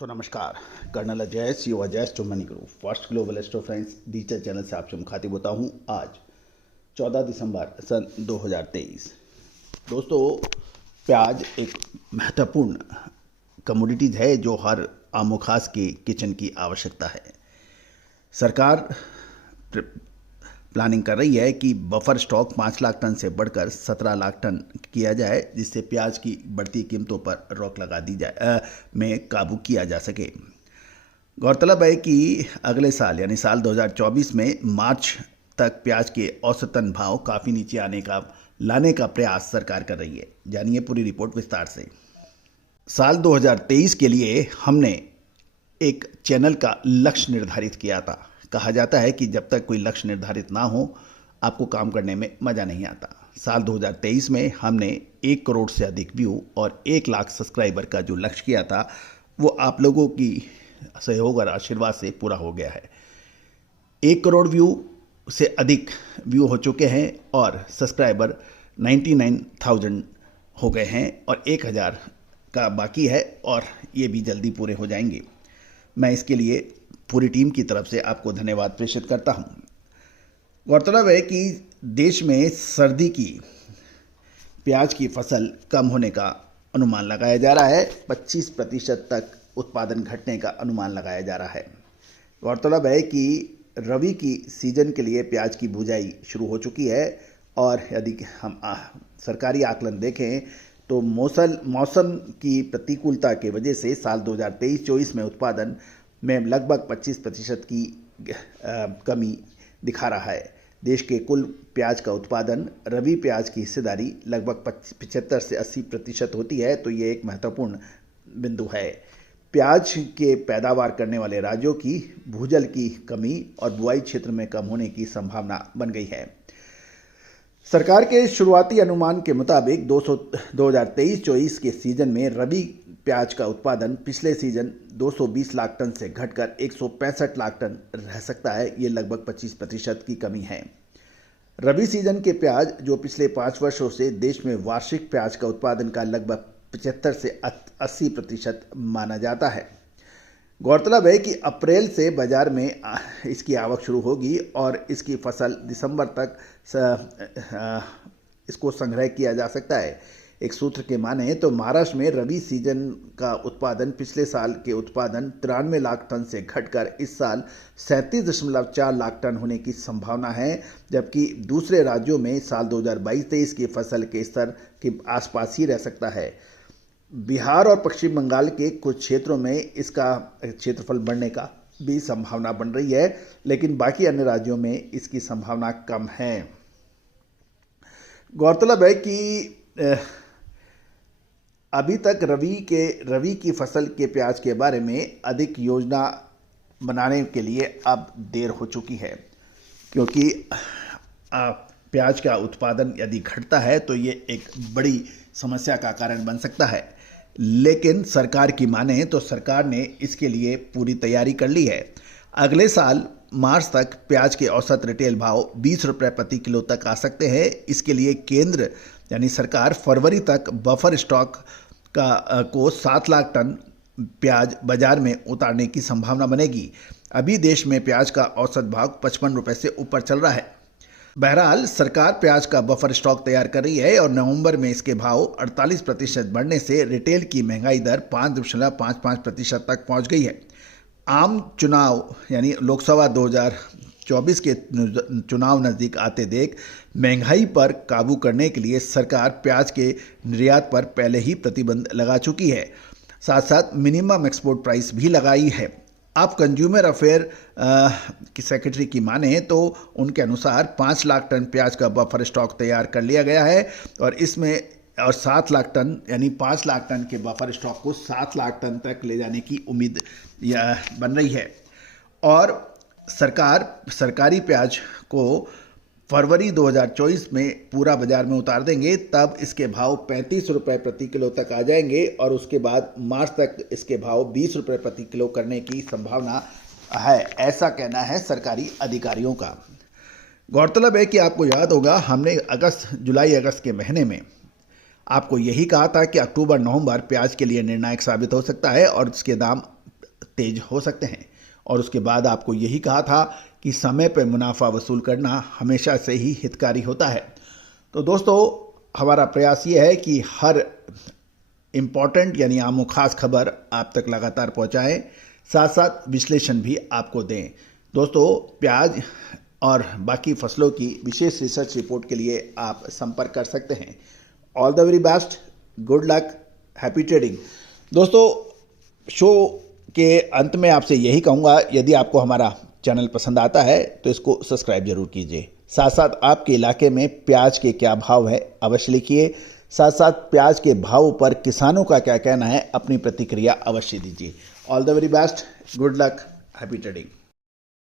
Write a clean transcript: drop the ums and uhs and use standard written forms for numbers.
दोस्तों नमस्कार। Colonel Ajay C Ajay स्टोमनी group first global astro friends digital channel से आपसे मुखातिब होता हूं। आज 14 दिसंबर सन 2023। दोस्तों, प्याज एक महत्वपूर्ण कमोडिटीज है जो हर आमो खास के किचन की आवश्यकता है। सरकार प्लानिंग कर रही है कि बफर स्टॉक 5 लाख टन से बढ़कर 17 लाख टन किया जाए, जिससे प्याज की बढ़ती कीमतों पर रोक लगा दी जाए में काबू किया जा सके। गौरतलब है कि अगले साल यानी साल 2024 में मार्च तक प्याज के औसतन भाव काफ़ी नीचे लाने का प्रयास सरकार कर रही है। जानिए पूरी रिपोर्ट विस्तार से। साल 2023 के लिए हमने एक चैनल का लक्ष्य निर्धारित किया था। कहा जाता है कि जब तक कोई लक्ष्य निर्धारित ना हो आपको काम करने में मज़ा नहीं आता। साल 2023 में हमने 1 करोड़ से अधिक व्यू और 1 लाख सब्सक्राइबर का जो लक्ष्य किया था वो आप लोगों की सहयोग और आशीर्वाद से पूरा हो गया है। 1 करोड़ व्यू से अधिक व्यू हो चुके हैं और सब्सक्राइबर 99,000 हो गए हैं और 1,000 का बाकी है और ये भी जल्दी पूरे हो जाएंगे। मैं इसके लिए पूरी टीम की तरफ से आपको धन्यवाद प्रेषित करता हूं। गौरतलब है कि देश में सर्दी की प्याज की फसल कम होने का अनुमान लगाया जा रहा है। 25% तक उत्पादन घटने का अनुमान लगाया जा रहा है। गौरतलब है कि रबी की सीजन के लिए प्याज की बुआई शुरू हो चुकी है और यदि हम सरकारी आकलन देखें तो मौसम की प्रतिकूलता के वजह से साल 2023-24 में उत्पादन में लगभग 25% की कमी दिखा रहा है। देश के कुल प्याज का उत्पादन रबी प्याज की हिस्सेदारी लगभग 75 से 80% होती है, तो ये एक महत्वपूर्ण बिंदु है। प्याज के पैदावार करने वाले राज्यों की भूजल की कमी और बुआई क्षेत्र में कम होने की संभावना बन गई है। सरकार के शुरुआती अनुमान के मुताबिक 2023-24 के सीजन में रबी प्याज का उत्पादन पिछले सीजन 220 लाख टन से घटकर 165 लाख टन रह सकता है। ये लगभग 25% की कमी है। रबी सीजन के प्याज जो पिछले 5 वर्षों से देश में वार्षिक प्याज का उत्पादन का लगभग 75 से 80% माना जाता है। गौरतलब है कि अप्रैल से बाजार में इसकी आवक शुरू होगी और इसकी फसल दिसंबर तक इसको संग्रह किया जा सकता है। एक सूत्र के माने तो महाराष्ट्र में रबी सीजन का उत्पादन पिछले साल के उत्पादन 93 लाख टन से घटकर इस साल 37.4 लाख टन होने की संभावना है, जबकि दूसरे राज्यों में साल 2022-23 की फसल के स्तर के आसपास ही रह सकता है। बिहार और पश्चिम बंगाल के कुछ क्षेत्रों में इसका क्षेत्रफल बढ़ने का भी संभावना बन रही है, लेकिन बाकी अन्य राज्यों में इसकी संभावना कम है। गौरतलब है कि अभी तक रबी की फसल के प्याज के बारे में अधिक योजना बनाने के लिए अब देर हो चुकी है, क्योंकि प्याज का उत्पादन यदि घटता है तो ये एक बड़ी समस्या का कारण बन सकता है। लेकिन सरकार की माने तो सरकार ने इसके लिए पूरी तैयारी कर ली है। अगले साल मार्च तक प्याज के औसत रिटेल भाव 20 रुपये प्रति किलो तक आ सकते हैं। इसके लिए केंद्र यानी सरकार फरवरी तक बफर स्टॉक को 7 लाख टन प्याज बाजार में उतारने की संभावना बनेगी। अभी देश में प्याज का औसत भाव 55 रुपये से ऊपर चल रहा है। बहरहाल सरकार प्याज का बफर स्टॉक तैयार कर रही है और नवंबर में इसके भाव 48% बढ़ने से रिटेल की महंगाई दर 5.55% तक पहुंच गई है। आम चुनाव यानी लोकसभा 2024 के चुनाव नज़दीक आते देख महंगाई पर काबू करने के लिए सरकार प्याज के निर्यात पर पहले ही प्रतिबंध लगा चुकी है। साथ साथ मिनिमम एक्सपोर्ट प्राइस भी लगाई है। अब कंज्यूमर अफेयर की सेक्रेटरी की माने तो उनके अनुसार 5 लाख टन प्याज का बफर स्टॉक तैयार कर लिया गया है और इसमें 7 लाख टन यानी 5 लाख टन के बफर स्टॉक को 7 लाख टन तक ले जाने की उम्मीद बन रही है। और सरकार सरकारी प्याज को फरवरी 2024 में पूरा बाजार में उतार देंगे, तब इसके भाव 35 रुपये प्रति किलो तक आ जाएंगे और उसके बाद मार्च तक इसके भाव 20 रुपये प्रति किलो करने की संभावना है, ऐसा कहना है सरकारी अधिकारियों का। गौरतलब है कि आपको याद होगा हमने जुलाई अगस्त के महीने में आपको यही कहा था कि अक्टूबर नवंबर प्याज के लिए निर्णायक साबित हो सकता है और इसके दाम तेज हो सकते हैं। और उसके बाद आपको यही कहा था कि समय पर मुनाफा वसूल करना हमेशा से ही हितकारी होता है। तो दोस्तों, हमारा प्रयास ये है कि हर इम्पॉर्टेंट यानी आमो खास खबर आप तक लगातार पहुंचाएं, साथ साथ विश्लेषण भी आपको दें। दोस्तों, प्याज और बाकी फसलों की विशेष रिसर्च रिपोर्ट के लिए आप संपर्क कर सकते हैं। All the very best, good luck, happy trading. दोस्तों, शो के अंत में आपसे यही कहूँगा, यदि आपको हमारा चैनल पसंद आता है तो इसको सब्सक्राइब जरूर कीजिए। साथ साथ आपके इलाके में प्याज के क्या भाव है अवश्य लिखिए। साथ साथ प्याज के भाव पर किसानों का क्या कहना है, अपनी प्रतिक्रिया अवश्य दीजिए। All the very best, good luck, happy trading.